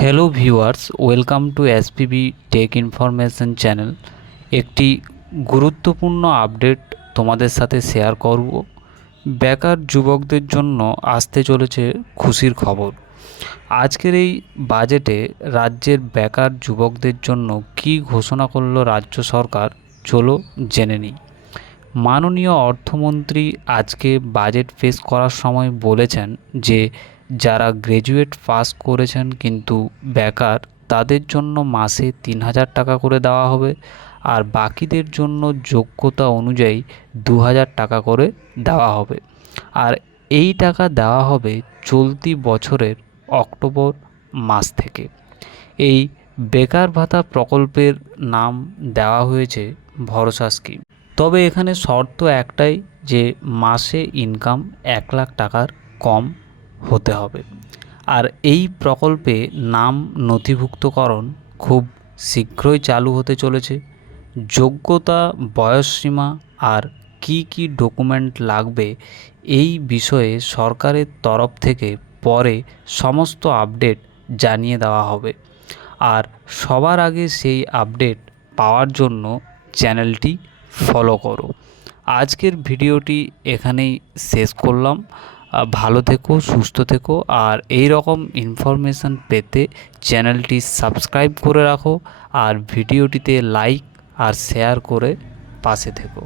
Hello viewers, welcome to SPB take information channel. একটি গুরুত্বপূর্ণ update তোমাদের সাথে শেয়ার করব। বেকার যুবকদের জন্য আসতে চলেছে খুশির খবর। আজকের এই বাজেটে রাজ্যের বেকার যুবকদের জন্য কী ঘোষণা করলো রাজ্য সরকার, চলো জেনে নিই। মাননীয় অর্থমন্ত্রী আজকে বাজেট পেশ করার সময় বলেছেন যে যারা গ্র্যাজুয়েট পাস করেছেন কিন্তু বেকার, তাদের জন্য মাসে 3,000 টাকা করে দেওয়া হবে, আর বাকিদের জন্য যোগ্যতা অনুযায়ী 2,000 টাকা করে দেওয়া হবে। আর এই টাকা দেওয়া হবে চলতি বছরের অক্টোবর মাস থেকে। এই বেকার ভাতা প্রকল্পের নাম দেওয়া হয়েছে ভরসা স্কিম। তবে এখানে শর্ত একটাই, যে মাসে ইনকাম 1,00,000 টাকার কম হতে হবে। আর এই প্রকল্পে নাম নথিভুক্তকরণ খুব শীঘ্রই চালু হতে চলেছে। যোগ্যতা, বয়সসীমা আর কি কি ডকুমেন্ট লাগবে, এই বিষয়ে সরকারের তরফ থেকে পরে সমস্ত আপডেট জানিয়ে দেওয়া হবে। আর সবার আগে সেই আপডেট পাওয়ার জন্য চ্যানেলটি ফলো করো। আজকের ভিডিওটি এখানেই শেষ করলাম। ভালো থেকো, সুস্থ থেকো, আর এই রকম ইনফরমেশান পেতে চ্যানেলটি সাবস্ক্রাইব করে রাখো, আর ভিডিওটিতে লাইক আর শেয়ার করে পাশে থেকো।